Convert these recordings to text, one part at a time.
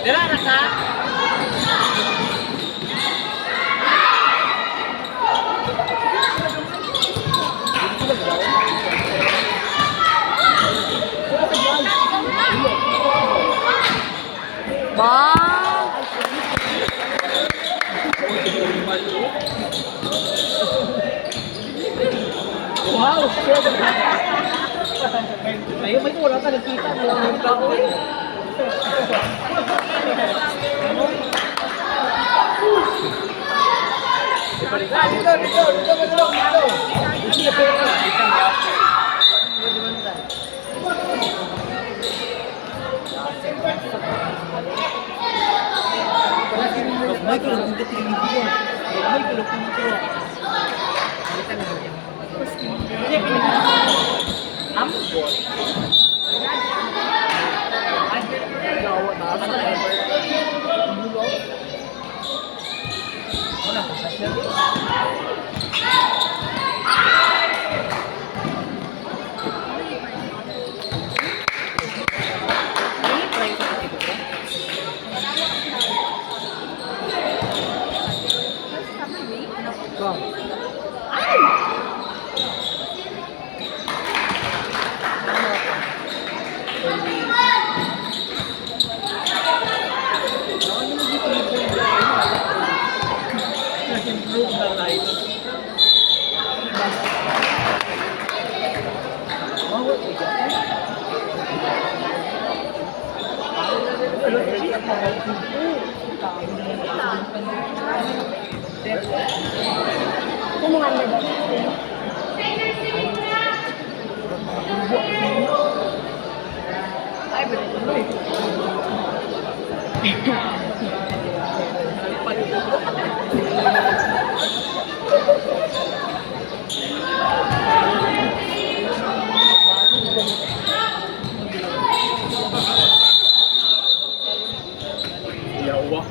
Dala na ka? Ba? Wow! Ayun, may wala ka nakita. Wala ka ako eh. Kumuha na ba? Ay, betul. Ya Allah.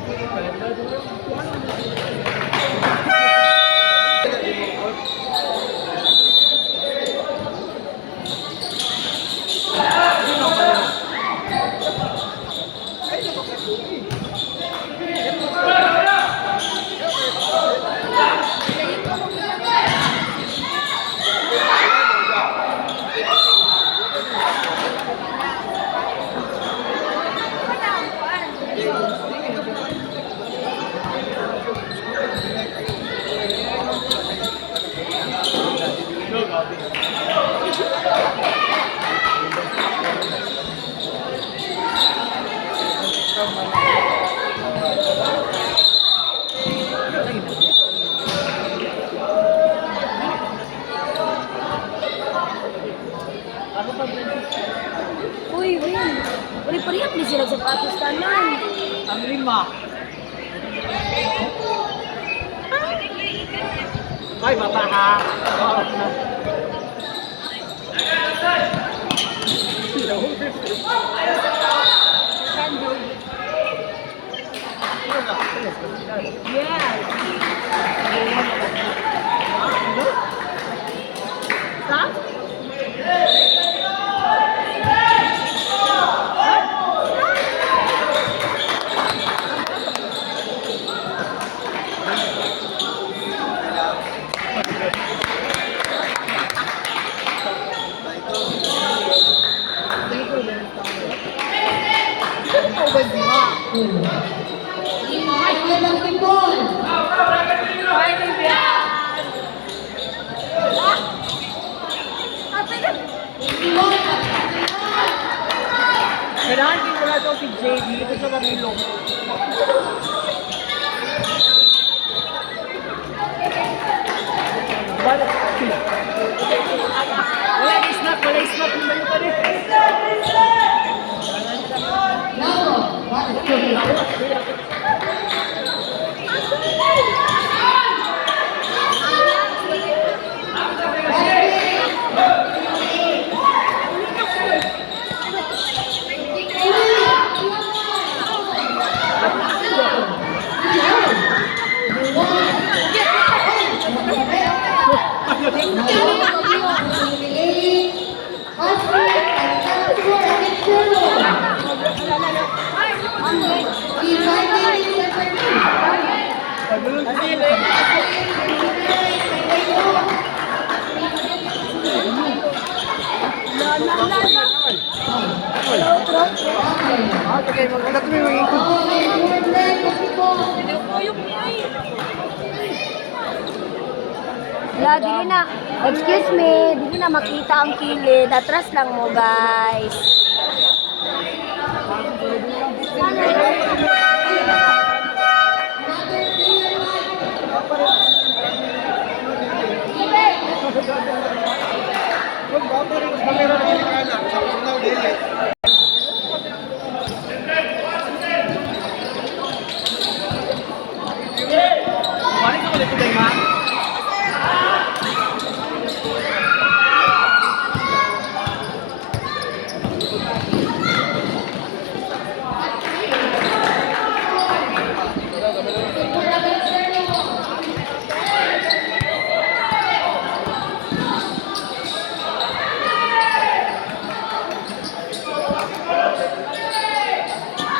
Uy, Win. Uli-pariyak ni sila sa Pakistanan. Ang lima. Ay, baba ha. Kailangan din wala daw si JD ito sa Manilong. Wala snap, wala snap. Hindi pa rin. Ano? Wala, dili na. Excuse me, dili na makita ang kilid. Atras lang mo, guys.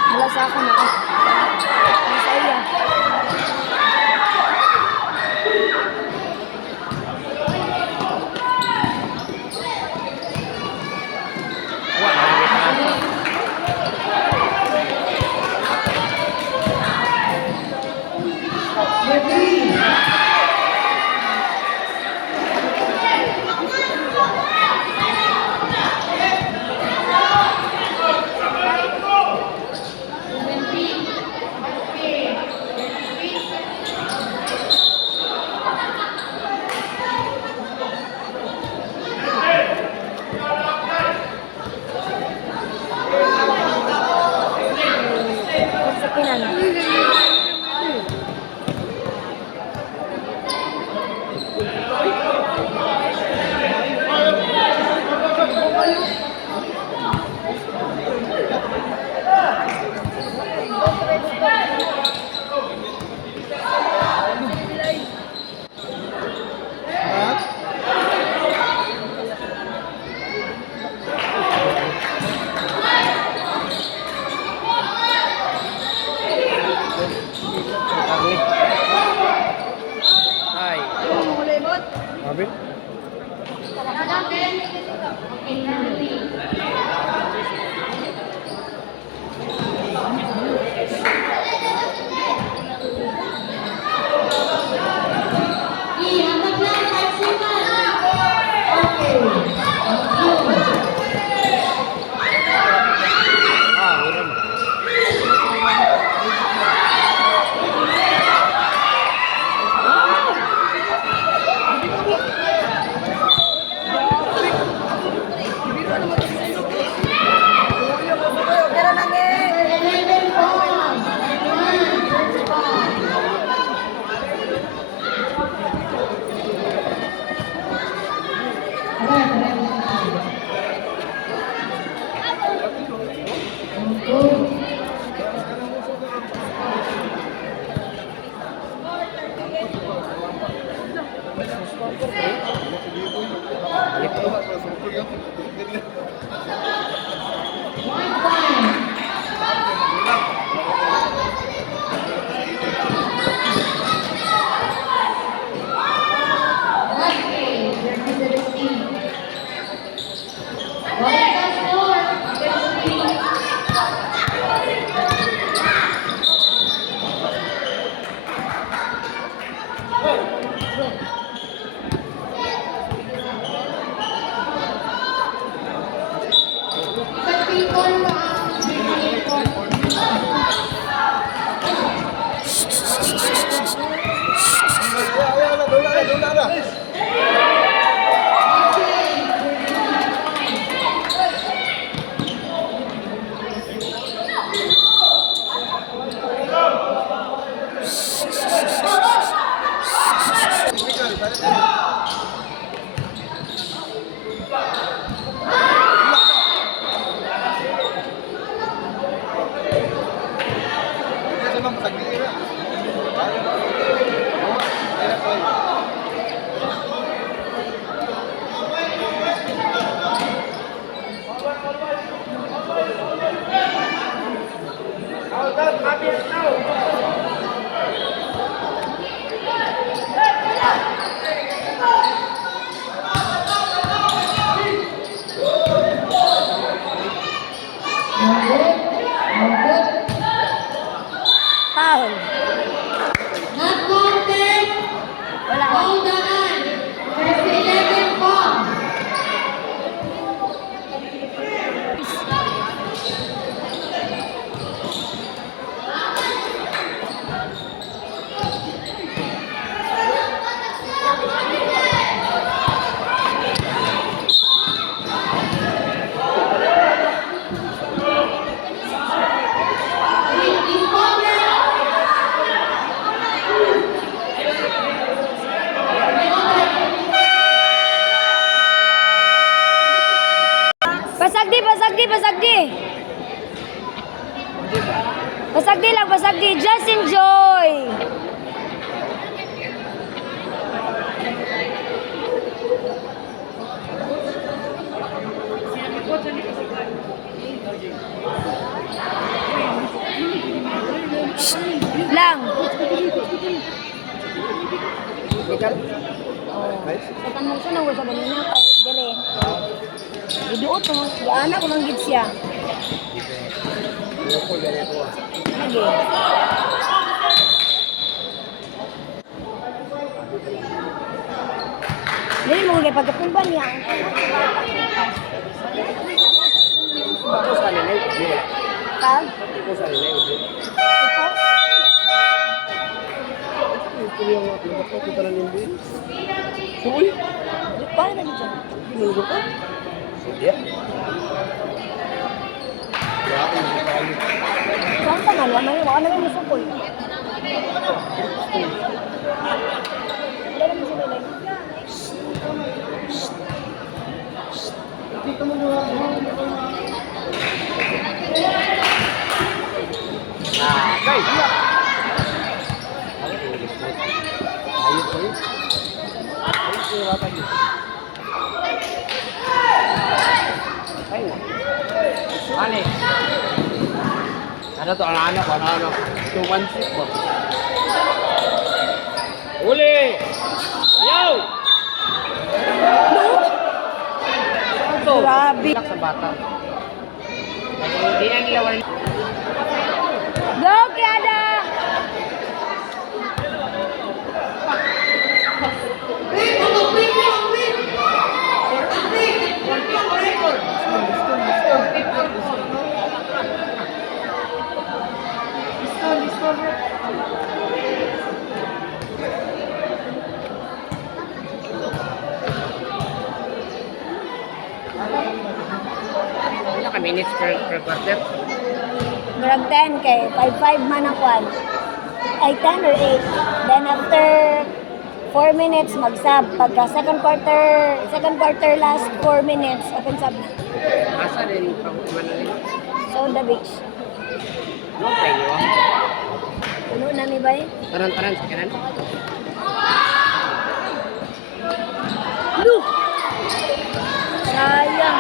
Wala sa ako na. Masaya. Sakinan. Basagdi lang, basagdi. Just enjoy. Shh, lang. Sa tanong sa nang sa ganina kay dire. Iduot mo, ana ko nang gid siya. Lagi. Dili mo kay pagkapunban niya. Pag? Uy, Paano na dito? minuto ka? Sige. Saan ka man? Wala naman musukoy. Wala naman sila lang. Guys, ayos ko yun. Ayos ko yung rata yun. Ay, Ani. Ano to? Ano? 216 po. Uli! Yo! Ito. Grabe. Sa bata. Hindi ang ilawan. Go, Kiada! Ilan ka minutes per quarter? Murag 10 kay 5-5 man ang kwan. Ay 10 or 8. Then after 4 minutes mag-sub. Pagka second quarter last 4 minutes, open sub na. Asa din pag-uman na rin? So the beach. No, pwede mo. Ano na mi bay? Taran-taran sa kanan. Lu! Sayang.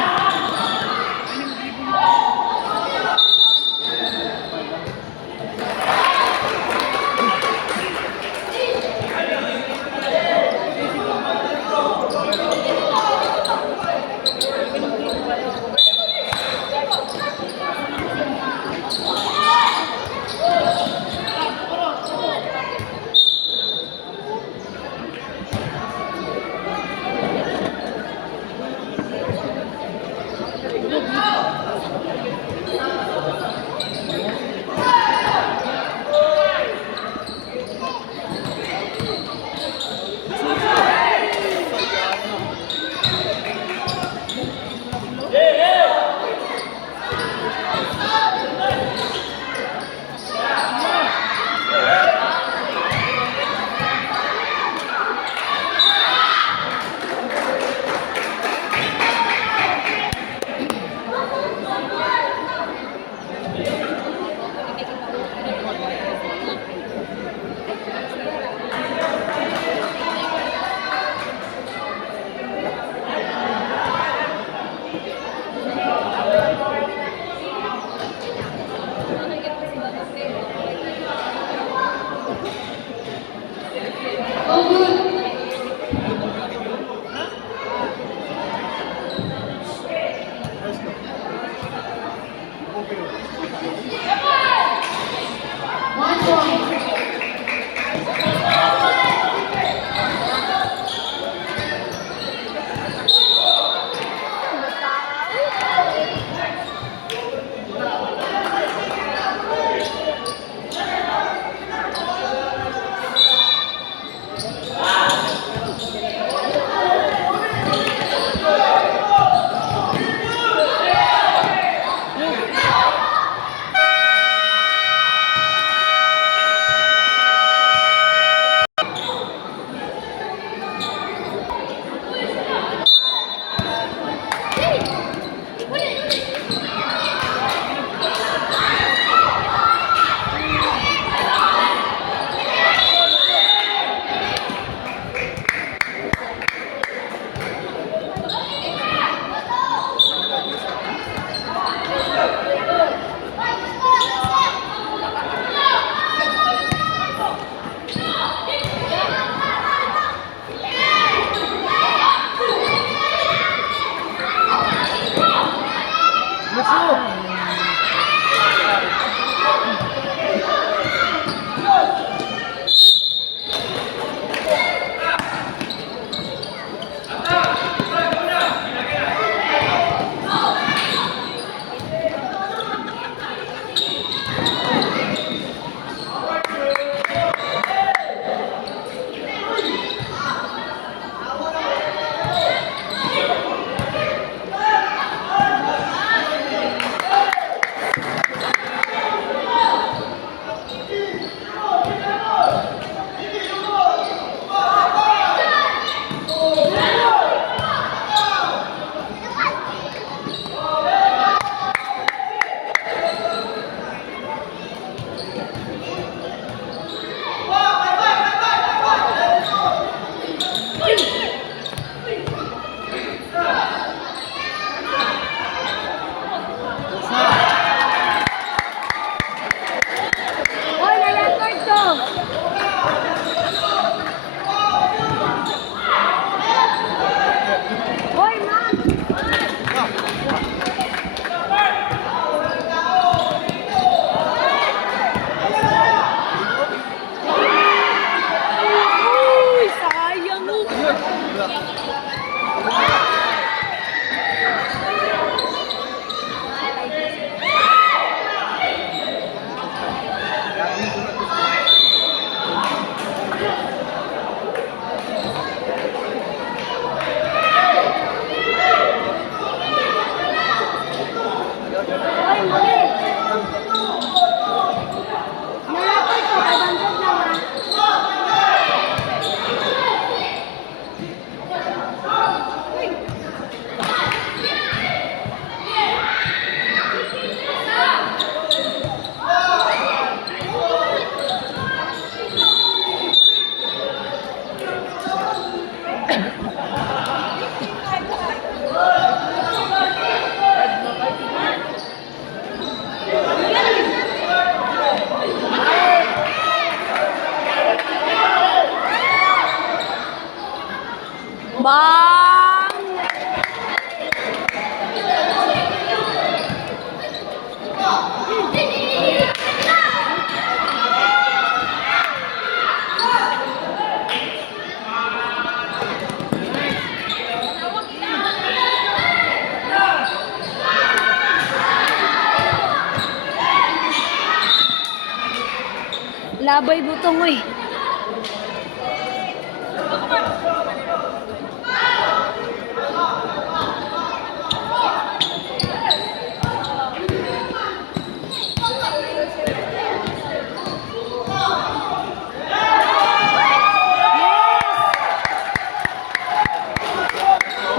Labay butong uy.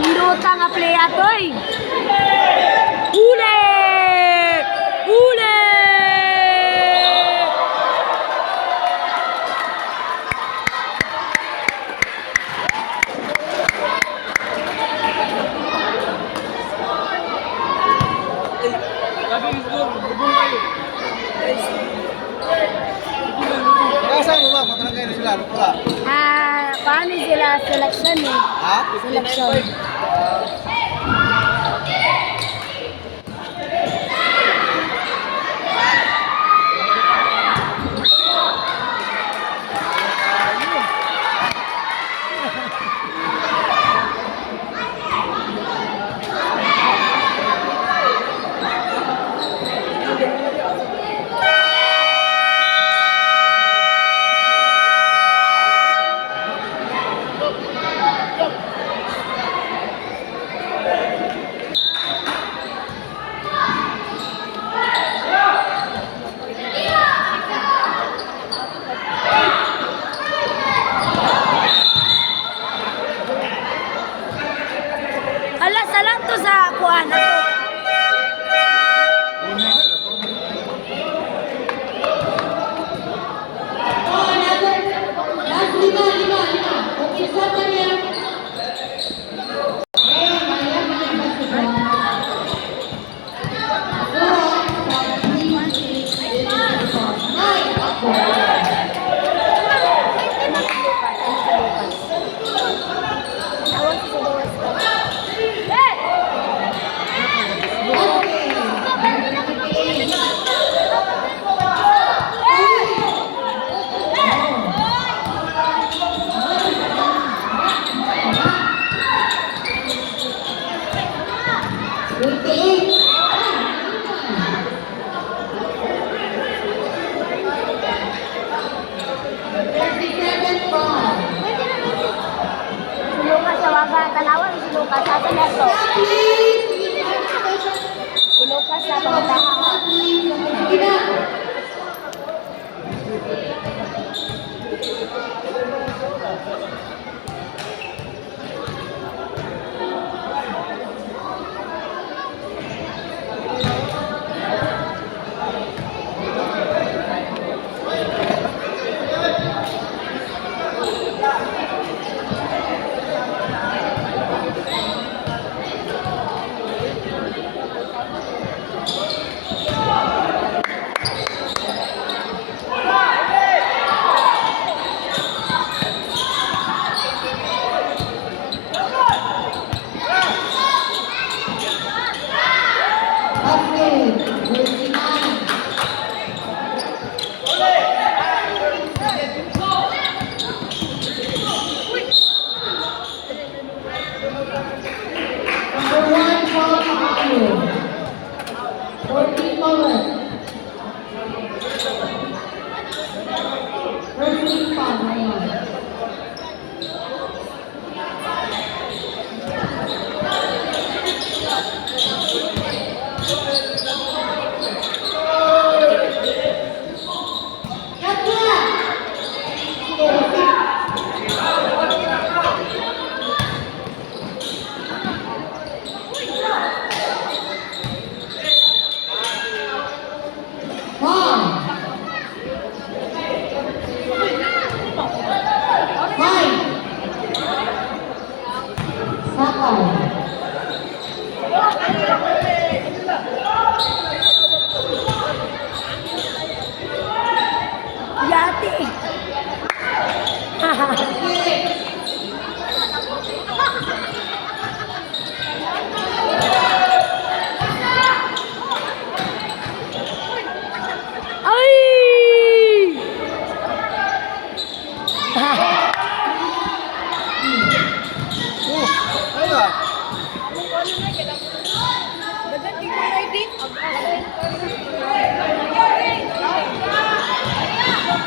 Minuta nga play atoy. Ule! Ule! Kaya mo ba? Matalagay na sila. Ano pala? Paano sila selection eh? Ha? Selection.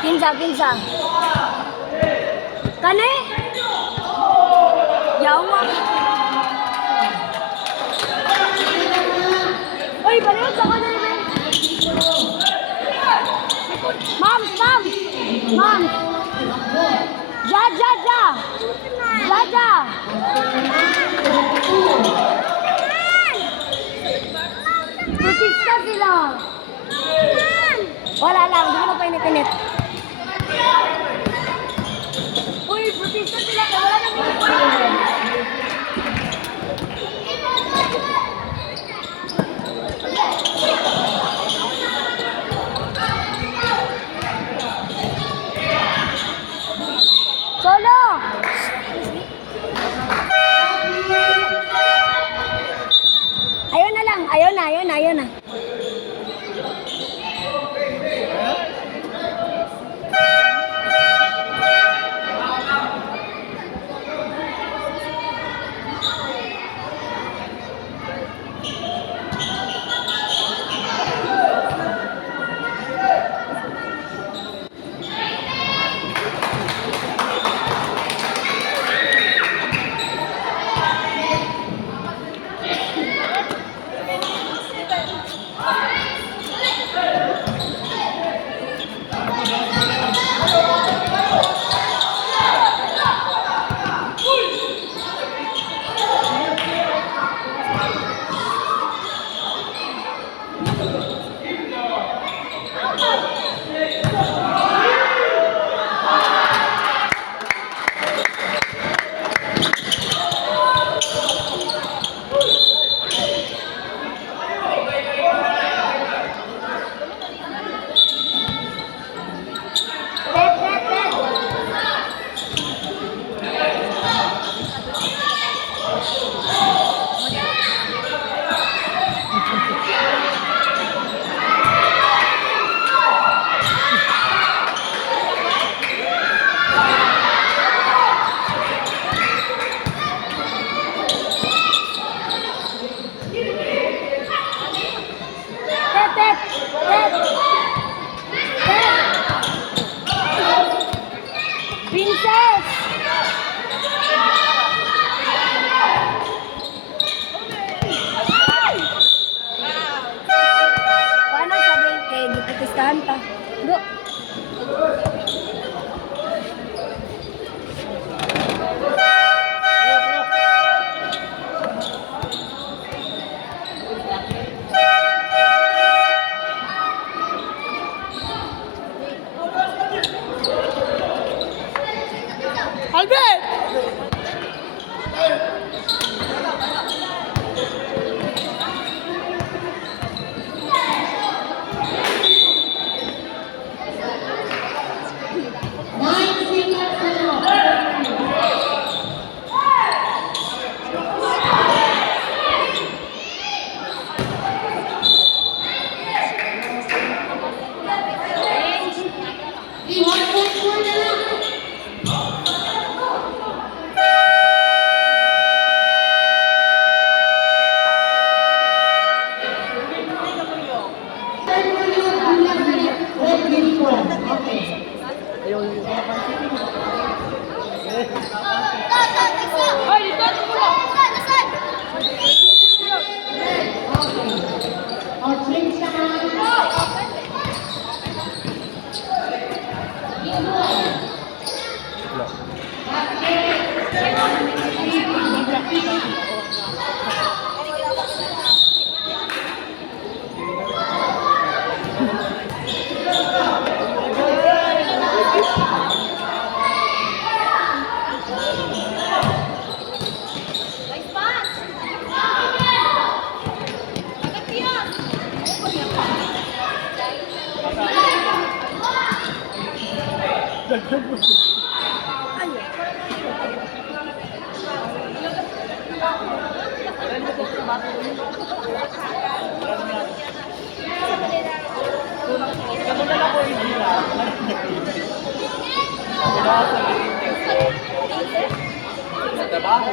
Kinsa. Kani? Yawa. Uy, baliw sa ko na naman. Ma'am. Ja. Protesta sila. Wala lang, hindi mo pa init. Uy, protesta sila. Wala nang init. Solo! Ayun na lang. Ayun na. Princess! Paano sabihin kay gipipistahan ta? Go! Albert! Sa trabaho.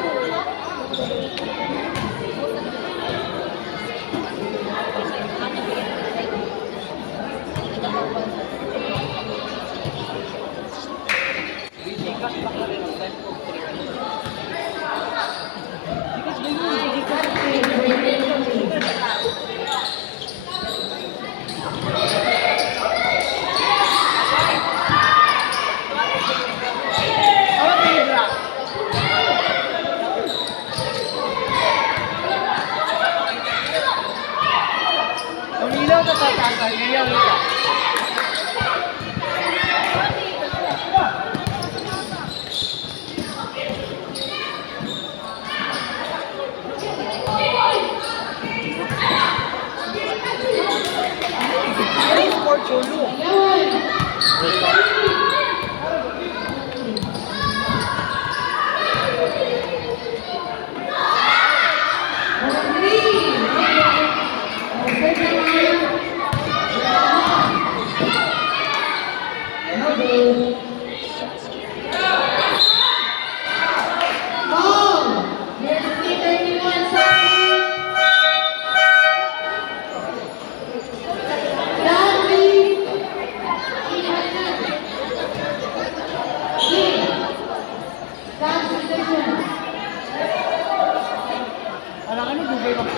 Alam ka na, Google ka po.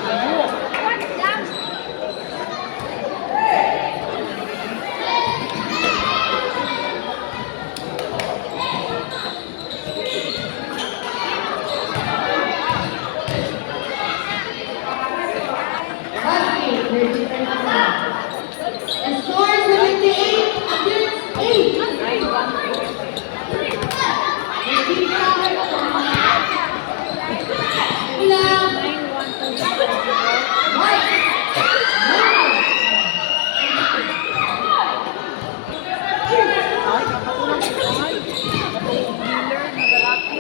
Ay, kapatulang ko. Ay, kapatulang dealer na lalaki.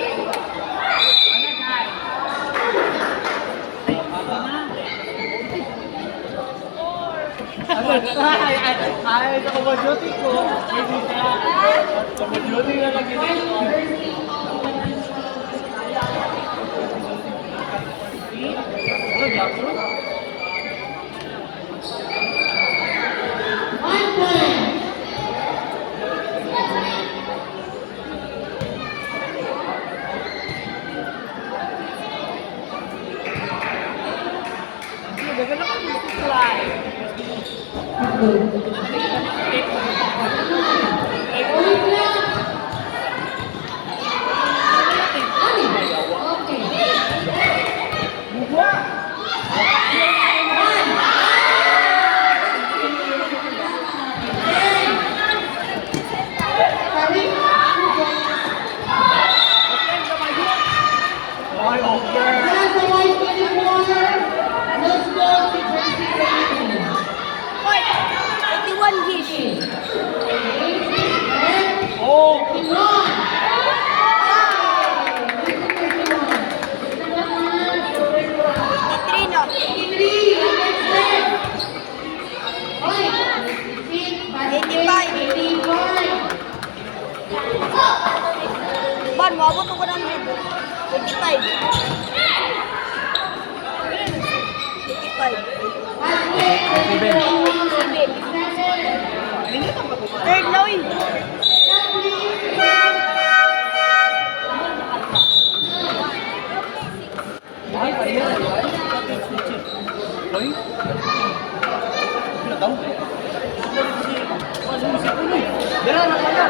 Ano, guys? Ay, sa kumadyoti ko. Hindi ka. Sa kumadyoti na lang ginagawa. Ano, diapro? Gagawin ako yung supply. Ay, over. Hoy! 81 gigs. Oh! Trino. 85. Ban, mabot ako ng 85. 85. Third na win. Ay, ayan. Ay. Ano daw? Dala na kaya.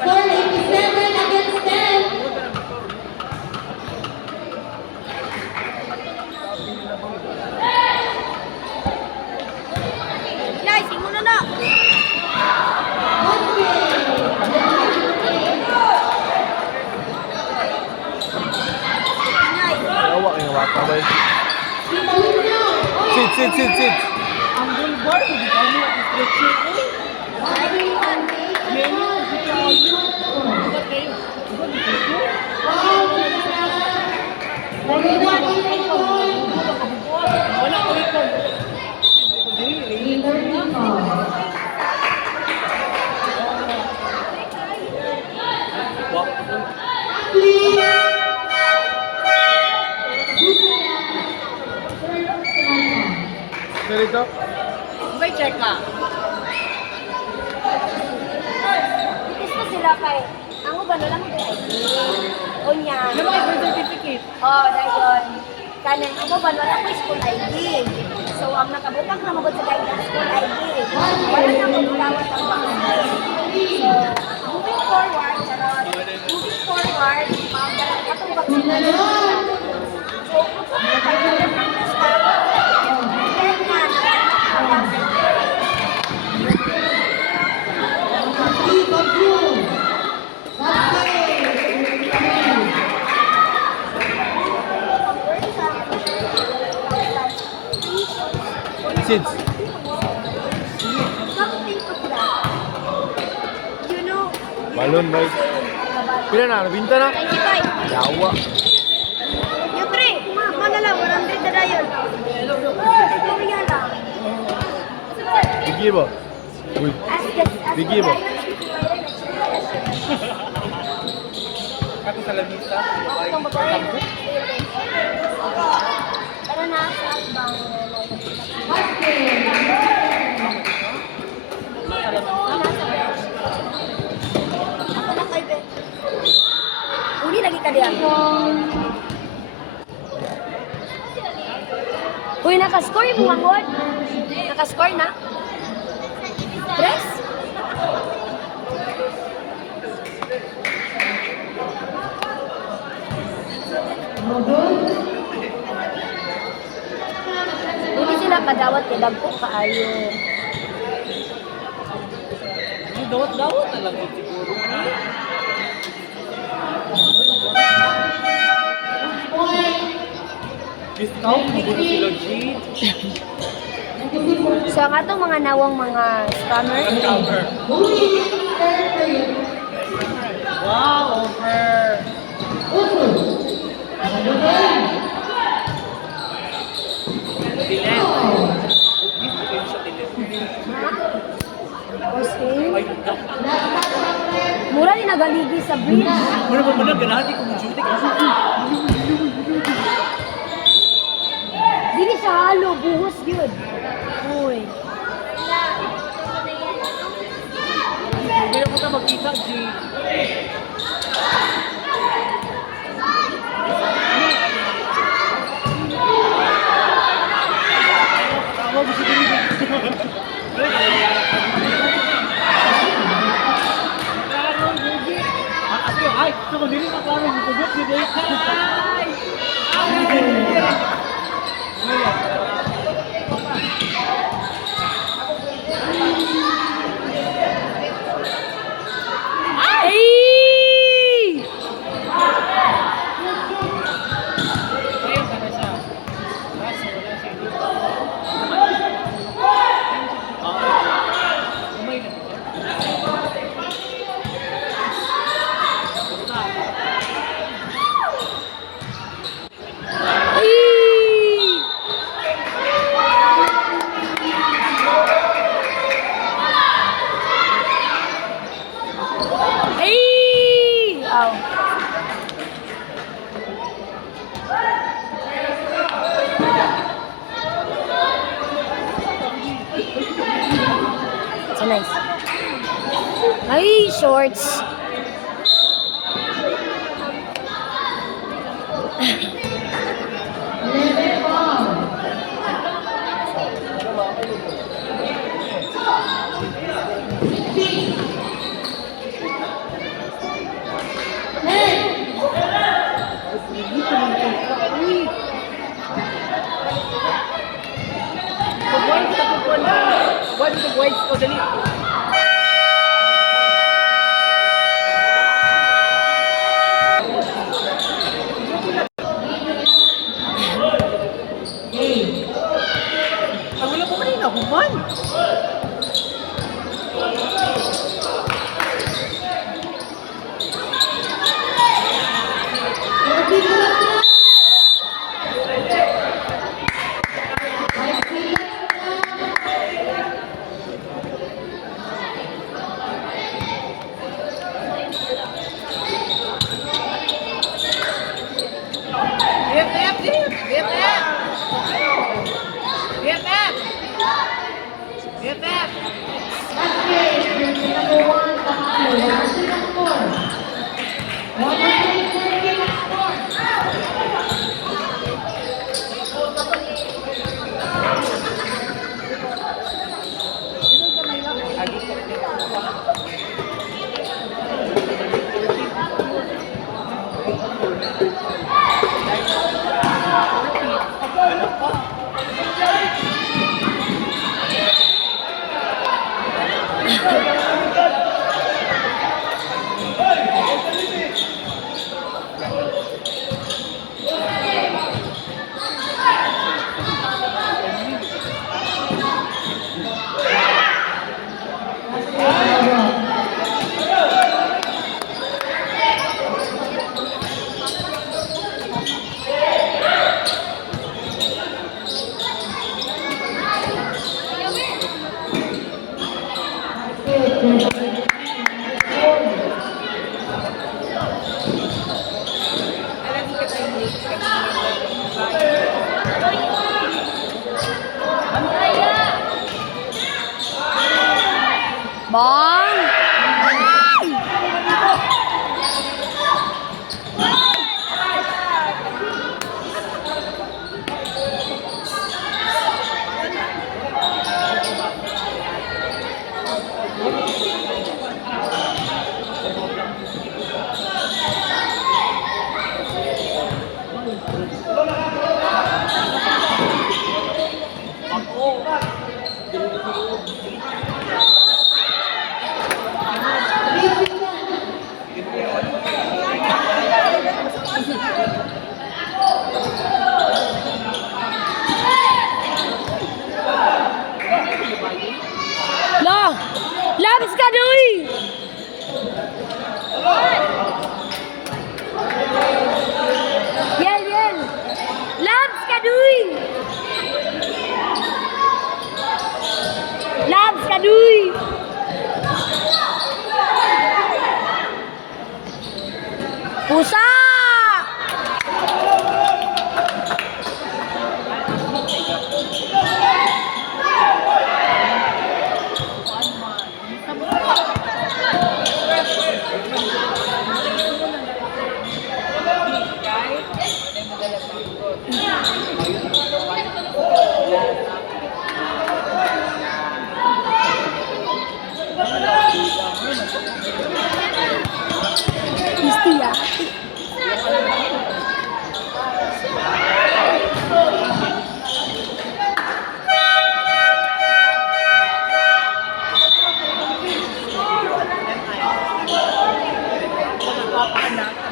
Score 87 against 10. Nice, imo na na. Nice. Yawa kayo wata boy. Sit. Ang bulbar, hindi ka mo stretching. Yan yung kasi kayo. Wala ko ito. Dito. May check ka. Gusto sila kay ang ubano lang dito. Unya. Ano ba yung certificate? Oh, dayon. Kanin ang ubano lang ko school ID. So ang nakabutang na magod sa guidance school ID. Wala na mo gawat ang bahay. So moving forward, atong vaccination. So kung kayo na start, then nga na Message. Come think of that. You know, Balon, boy. Pila na? Nabinta na? 95. Yawa. Yung 3, mana lang, 100 na dayon. Storya lang. Bigi ba? Uy. Bigi ba? Ako sa lamisa. Pero nasa bang ako na kay Ben. Uli lagi ka diyan. Uy, nakascore yung mangod. Nakascore na? Press? Hindi sila kadawat kay dagko kaayo. Dawat-dawat na lang yun siguro. Discount mo ba sila, G? So ang atong mga nawang mga scammer, Cover. Wow, over. Dilen. Gusto ko yung sa dilen. Ay, mura ni nagaligi sa bridge. muna ba muna ganati kung duty ka? Dili siya halo, buhos yun. Uy. Hindi mo ka magkita, G. Tama, gusto ko rin. Ay, so kung dili na klaro, gugugot ni Dave. Ay! Ayun ka na siya. Kaso, wala siya dito. Umay na dito. Ay! Ay! Ow. So nice. Ay, shorts. What is the white? Oh, dali.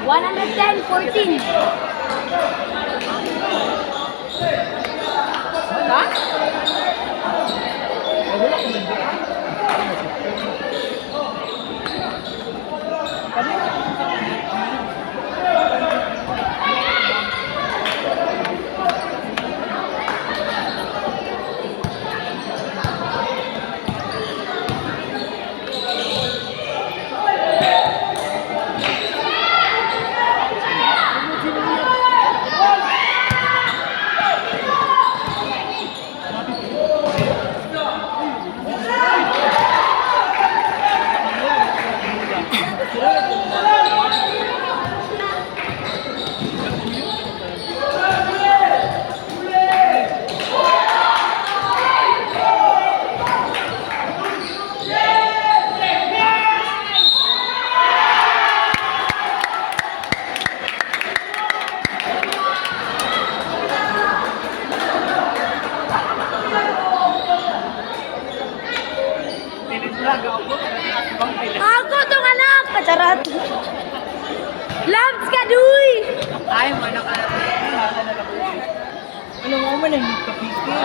110, 14. Wala? Wala ko nandito. Ako tong anak! Pacharat! Labs ka, duy! Ay, mana ka. Ano mo man ang kapikil?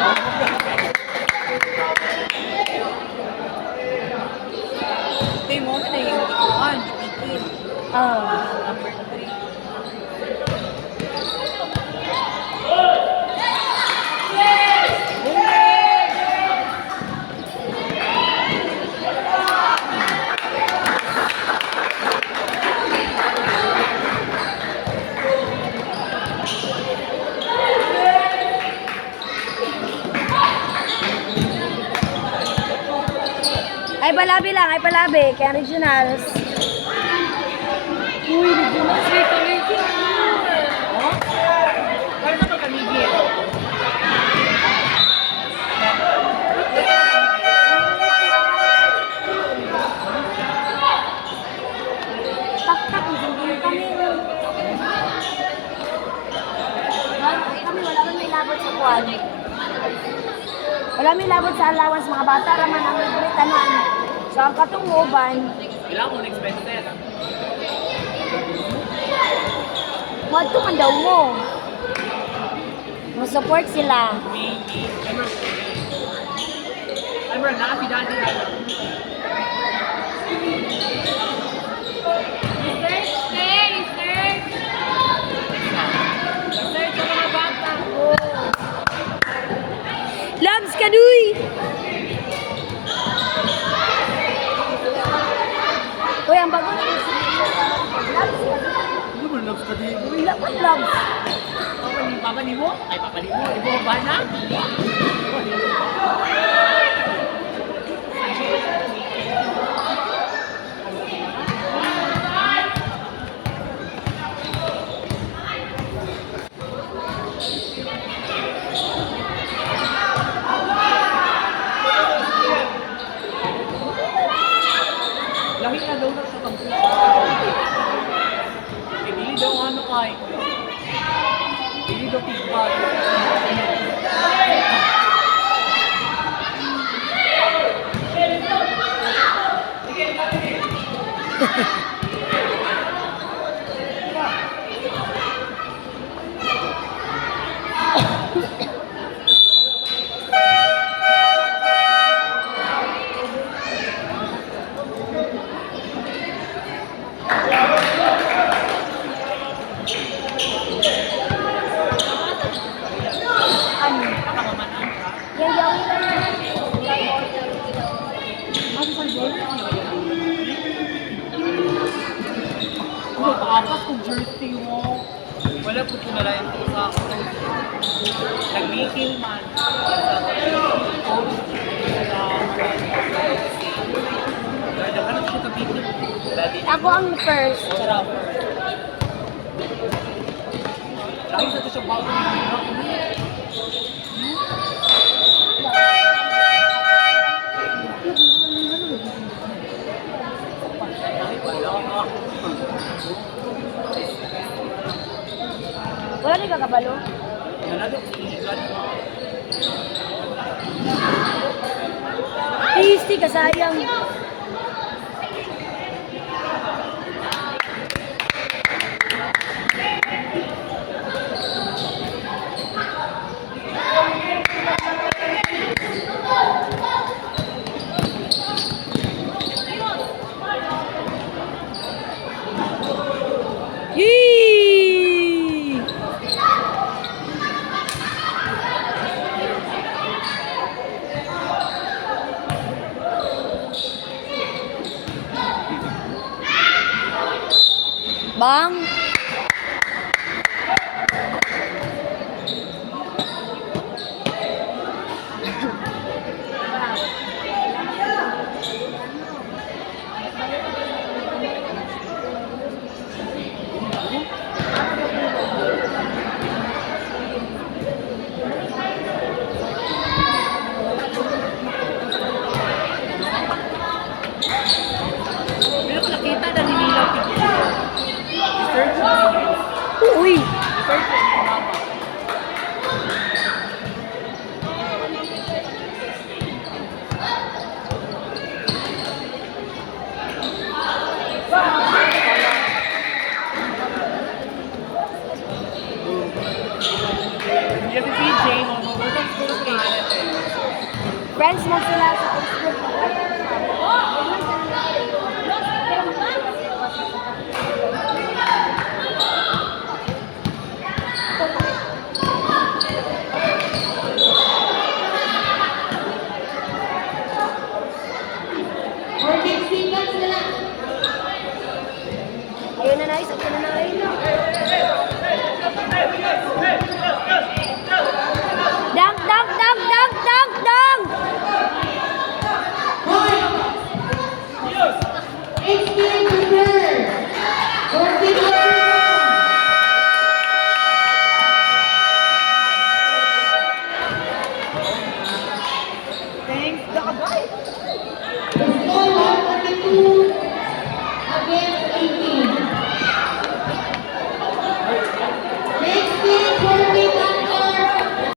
Ito mo man ang ikuan, kapikil. Number 3. Ay palabi lang, ay palabi. Kaya regionals. Uy, regionals eh, kamigil. Oh? Paano ka kamigil? Tak-tak, hindi kami. Kami wala man may labot sa kuwan. Wala may labot sa allowance mga bata raman ang tanan. So ang katunguban, Ilang mo expenses? wadto man daw mo. Mo-support sila. Ay, bro, nakapidani ka. Research sa mga bata. Labs ka, duy! Uy, ang bago na yung labs ka. Hindi mo loves ka din. Uy, labs, labs. Papa ni mo? Ay, papa ni mo. Ibo ba na? Lahi na daw na sa computer. Dili daw ano kay. Dili daw feedback. Ano? Yung gawin lang. Ano, paapas kung jersey mo. Wala po ito na lang sa nag-making man. Naghanap siya ka-making. Ako ang first. Sarap. Lagi sa ito siya bago ni Wala rin kakabalo. Tasty ka, sayang. Bang! Pero ko nakita na nililaw picture. Search mo. Uy! Search mo yung mama. Yes, si PJ, mag-work school kayo. Friends mo sila sa Facebook. Or 10 seconds na lang. Ayun na, nice. Ayun na.